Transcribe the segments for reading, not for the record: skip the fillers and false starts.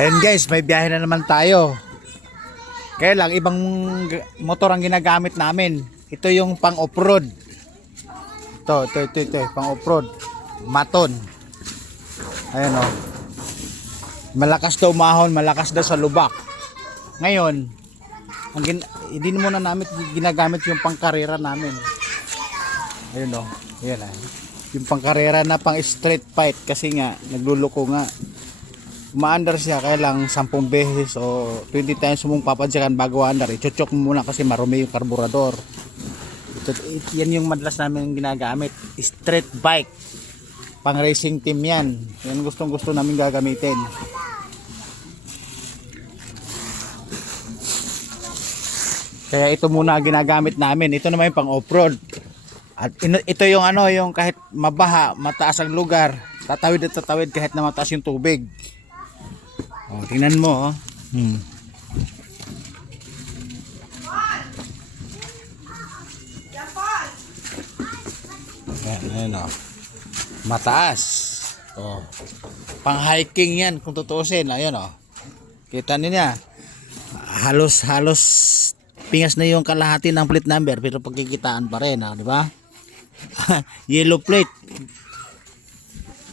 Ayun guys, may biyahe na naman tayo. Kaya lang, ibang motor ang ginagamit namin. Ito yung pang off-road. Ito, pang off-road. Maton. Ayan o. Malakas daw umahon, malakas daw sa lubak. Ngayon, hindi muna namin ginagamit yung pang karera namin. Ayun o. Ayan o. Yung pang karera na pang street fight kasi nga, nagluluko nga. Umaandar siya, kaya lang 10 beses o 20 times mong papadyakan bago andar. I-chochok mo muna kasi marumi yung karburador. Yan yung madalas namin ginagamit. Street bike. Pang racing team yan. Yan gustong gusto namin gagamitin. Kaya ito muna ginagamit namin. Ito naman yung pang off-road. At ito yung yung kahit mabaha, mataas ang lugar, tatawid at tatawid kahit na mataas yung tubig. Oh, tingnan mo, oh. Ayan, oh. Mataas. Oh. Pang hiking yan kung tutuusin. Ayan, oh. Kita niya. Halos pingas na yung kalahati ng plate number pero pagkikitaan pa rin, di ba? Yellow plate.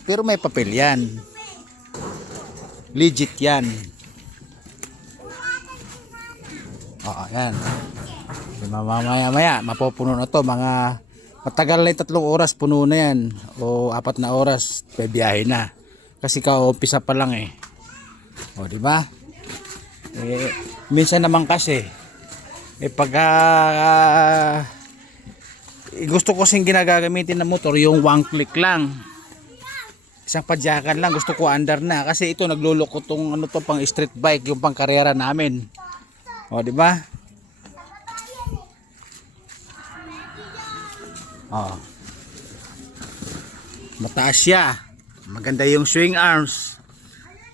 Pero may papel yan. Legit yan. Oo, yan. Mamaya mapupuno na to. Mga matagal na 3 oras puno na yan. O 4 na oras biyahe na. Kasi kaumpisa pa lang eh. O, di ba? Minsan naman kasi pag gusto ko kasing ginagagamitin ng motor yung 1 click lang. Isang padyakan lang, gusto ko andar na kasi ito nagluloko tong pang street bike, yung pang karera namin. O, di ba? O. Mataas siya. Maganda yung swing arms.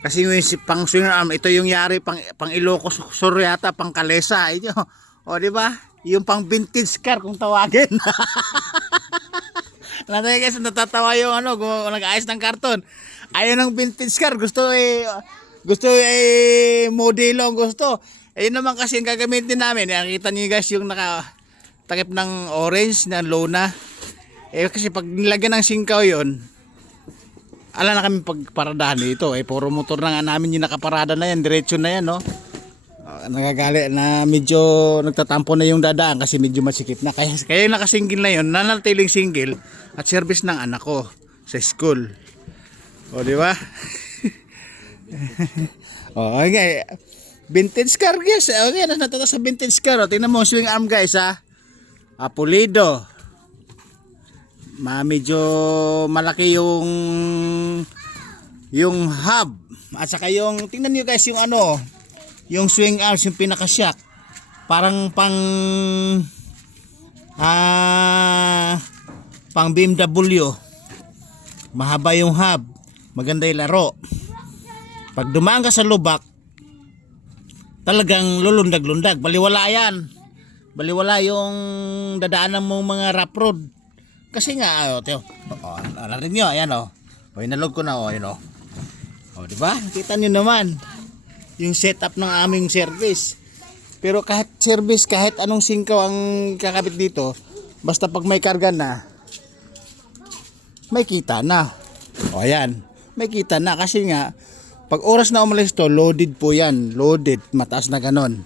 Kasi yung pang swing arm, ito yung yari pang Ilocos Sur yata, pang Kalesa. Ito. O, di ba? Yung pang vintage car kung tawagin. Natay guys, natatawa yung nag-ayos ng karton. Ayun ang vintage car, gusto modelo ang gusto. Ayun naman kasi ang gagamitin namin. Nakita niyo guys yung nakatakip ng orange na Lona. Kasi pag nilagyan ng singkaw yon, ala na kami pagparadahan dito. Puro motor na nga namin yung nakaparada na yan, diretso na yan, no. Nagagali na medyo nagtatampo na yung dadaan kasi medyo masikip na. Kaya nakasingil na yun, nanatiling single at service ng anak ko sa school. O, di ba? O, okay. Vintage car guys. Okay, natata sa vintage car. O, tingnan mo swing arm guys, ha. Pulido. Medyo malaki yung hub. At saka yung, tingnan niyo guys yung yung swing arms, yung pinaka shock. Parang pang BMW. Mahaba yung hub. Maganda yung laro. Pag dumaan ka sa lubak, talagang lulundag-lundag. Baliwala yan. Baliwala yung dadaanan mong mga rough road. Kasi nga, narinig nyo, ayan o. Inalog ko na ayan o. O, diba? Kita nyo naman yung setup ng aming service. Pero kahit service, kahit anong singkaw ang kakabit dito, basta pag may karga na, may kita na. O ayan, may kita na kasi nga pag oras na umalis to, loaded po yan. Loaded, mataas na ganon.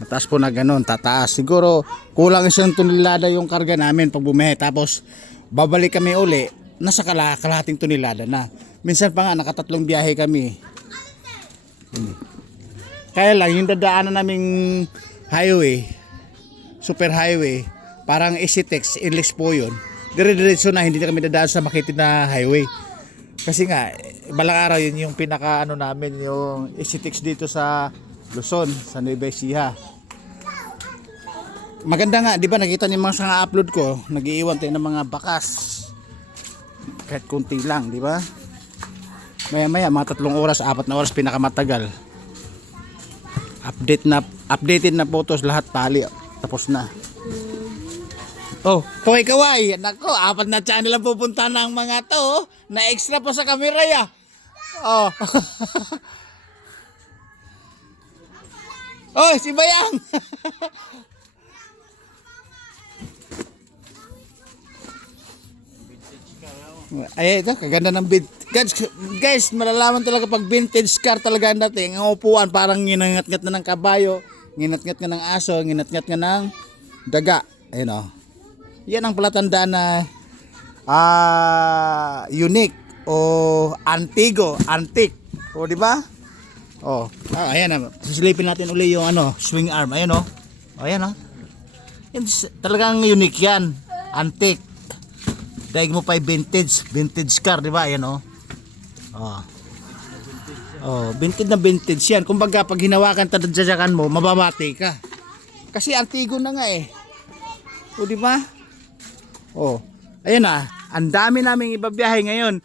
Mataas po na ganon, tataas. Siguro kulang 1 tonelada yung karga namin pag bumiyahe. Tapos babalik kami uli, nasa kalahating tonelada na. Minsan pa nga nakatatlong biyahe kami. Kaya lang yung dadaanan naming highway, super highway, parang EasyTex, inless po yun. Dire-diretso na, hindi na kami dadaan sa Makati na highway. Kasi nga, balang araw yun yung pinaka namin, yung EasyTex dito sa Luzon, sa Nueva Ecija. Maganda nga, di ba nakita niyo mga upload ko, nag-iiwan tayo ng mga bakas. Kahit kunti lang, di ba? Maya mga 3 oras, 4 na oras pinakamatagal. Updated na photos lahat, tali tapos na. Oh, kaway. Nako, 4 na channel ang pupunta ng mga to, na extra pa sa camera ya. Oh. Oh, si Bayang! Ay, ito, kaganda ng guys, malalaman talaga pag vintage car talaga ang dating. Ang upuan parang ginangat-ngat na ng kabayo, ginangat-ngat nga ng aso, ginangat-ngat nga ng daga. Ayun o. Yan ang palatandaan na unique o antique. O, di ba? Oh, ayan na. Sisilipin natin uli yung swing arm. Ayan o. Ayan o. Talagang unique yan. Antique. Daig mo pa vintage car, di ba? Ayan o. Vintage yan. Kumbaga pag hinawakan tadadyakan mo, mababati ka. Kasi antigo na nga eh. O, di ba? Ayan na. Ang dami naming ibabiyahe ngayon.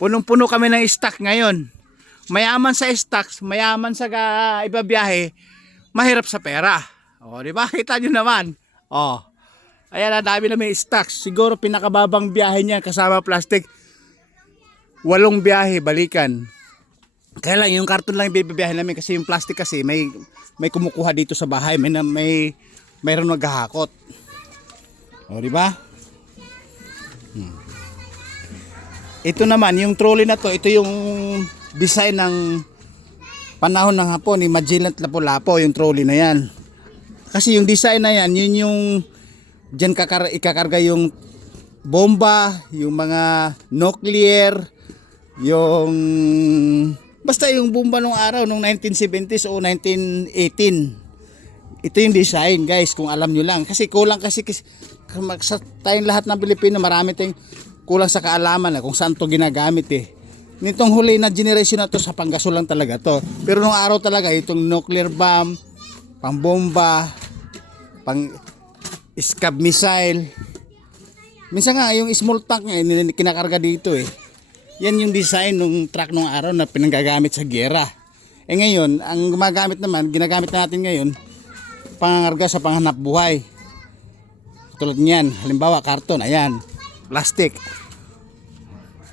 Punong-puno kami ng stock ngayon. Mayaman sa stocks, mayaman sa ibabiyahe, mahirap sa pera. Di ba? Kita nyo naman. Ayan, ang dami na may stocks. Siguro pinakababang biyahe niya kasama plastic. 8 biyahe, balikan. Kaya lang, yung karton lang yung biyahe namin kasi yung plastic kasi may kumukuha dito sa bahay. Mayroon naghahakot. Di ba? Ito naman, yung trolley na to, ito yung design ng panahon ng Hapon ni Magellan Lapu-Lapu, yung trolley na yan. Kasi yung design na yan, yun yung diyan ikakarga yung bomba, yung mga nuclear, yung basta yung bomba nung araw nung 1970s o 1918. Ito yung design, guys, kung alam nyo lang. Kasi kulang kasi sa tayong lahat ng Pilipino, marami tayong kulang sa kaalaman kung saan to ginagamit eh. Nitong huli na generation na to, sa panggasol lang talaga to. Pero nung araw talaga, itong nuclear bomb, pang bomba, pang scab missile. Minsan nga yung small tank kinakarga dito eh. Yan yung design ng truck nung araw na pinanggagamit sa giyera. Ngayon, ang ginagamit natin ngayon, pangangarga sa panghanap buhay. Tulad niyan, halimbawa karton, ayan, plastic.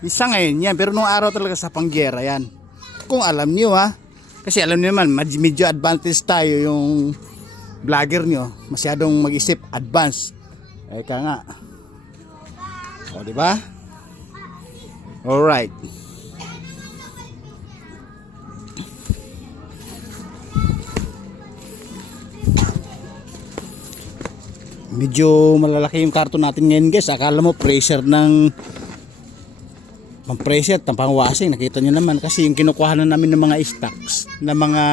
Isa ngayon yan, pero nung araw talaga sa panggiyera yan. Kung alam niyo kasi alam niyo naman, medyo advantage tayo yung vlogger nyo, masyadong mag-isip advance. Eka nga. Di ba? Alright. Medyo malalaki yung karton natin ngayon, guys. Akala mo pressure ng pang-pressure at pang-washing. Nakita nyo naman kasi yung kinukuha na namin ng mga stocks na mga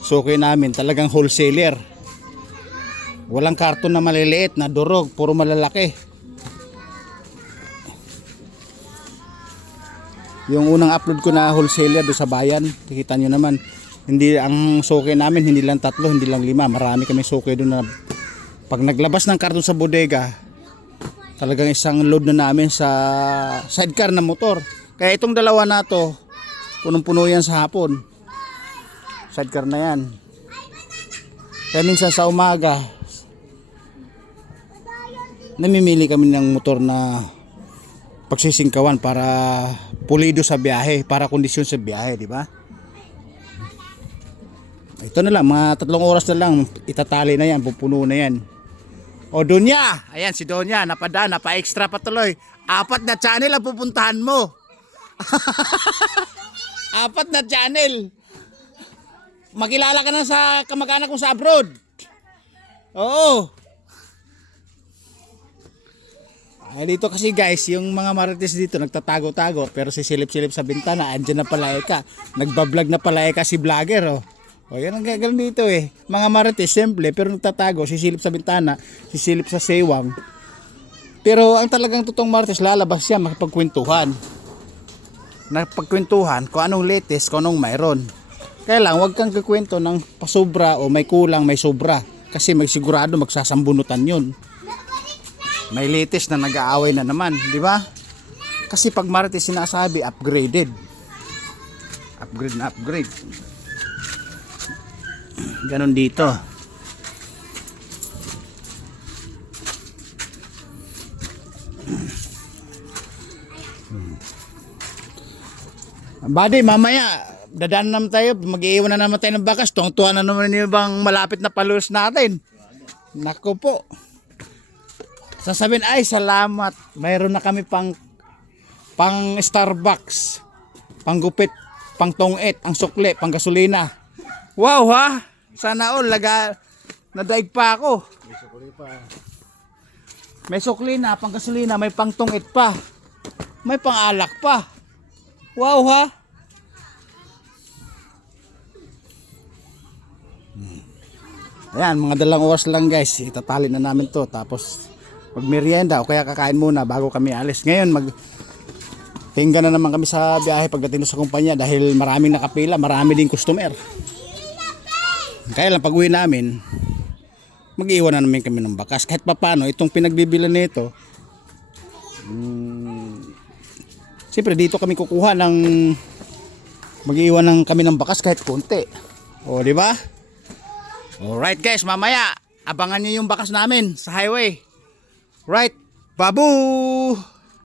suki namin, talagang wholesaler. Walang karton na maliliit na durog, puro malalaki. Yung unang upload ko na wholesaler do sa bayan, nakita nyo naman, hindi ang suki namin, hindi lang 3, hindi lang 5, marami kami suki doon na pag naglabas ng karton sa bodega, talagang isang load na namin sa sidecar na motor. Kaya itong dalawa na to, punong-puno yan sa hapon. Sidecar na yan. Kaya minsan sa umaga, namimili kami ng motor na pagsisingkawan para pulido sa biyahe, para kondisyon sa biyahe, di ba? Ito na lang, mga 3 oras na lang, itatali na yan, pupuno na yan. O Donya, ayan si Donya, napa-extra pa tuloy. 4 na channel ang pupuntahan mo. 4 na channel. Makilala ka na sa kamag-anak ko sa abroad. Oo. Ay, dito kasi guys, yung mga marites dito nagtatago-tago pero sisilip-silip sa bintana, andyan na pala Eka. Nagbablog na pala Eka si vlogger O yan ang gagawin dito eh. Mga marites simple pero nagtatago, sisilip sa bintana, sisilip sa sewang. Pero ang talagang totoong marites lalabas siya makipagkwentuhan. Napagkwentuhan kung anong latest, kung anong mayroon. Kaya lang wag kang kukwento ng pasobra o may kulang, may sobra kasi may sigurado magsasambunutan 'yun. May latest na nag-aaway na naman, di ba? Kasi pag marites sinasabi, upgraded. Upgrade na upgrade. Ganon dito. Buddy, mamaya, dadaan naman tayo, mag-iiwan na naman tayo ng bakas. Tuwang-tuwa na naman yung ibang malapit na followers natin. Naku po. Sasabihin, ay salamat. Mayroon na kami pang Starbucks, pang gupit, pang tong-et, ang sukli, pang gasolina. Wow ha! Sana all, nadaig pa ako. May sukli na, pang gasolina, may pang tong-et pa. May pang alak pa. Wow ha! Ayan, mga 2 oras lang guys, itatali na namin to. Tapos magmerienda o kaya kakain muna bago kami alis. Ngayon tingga na naman kami sa biyahe pagdating sa kumpanya dahil maraming nakapila, marami din customer. Kaya lang pag uwi namin, mag-iwan na namin kami ng bakas. Kahit papano, itong pinagbibilan nito, siyempre dito kami kukuha ng, mag-iwan ng kami ng bakas kahit konti. O, di ba? Alright guys, mamaya abangan niyo yung bakas namin sa highway. Right, babu!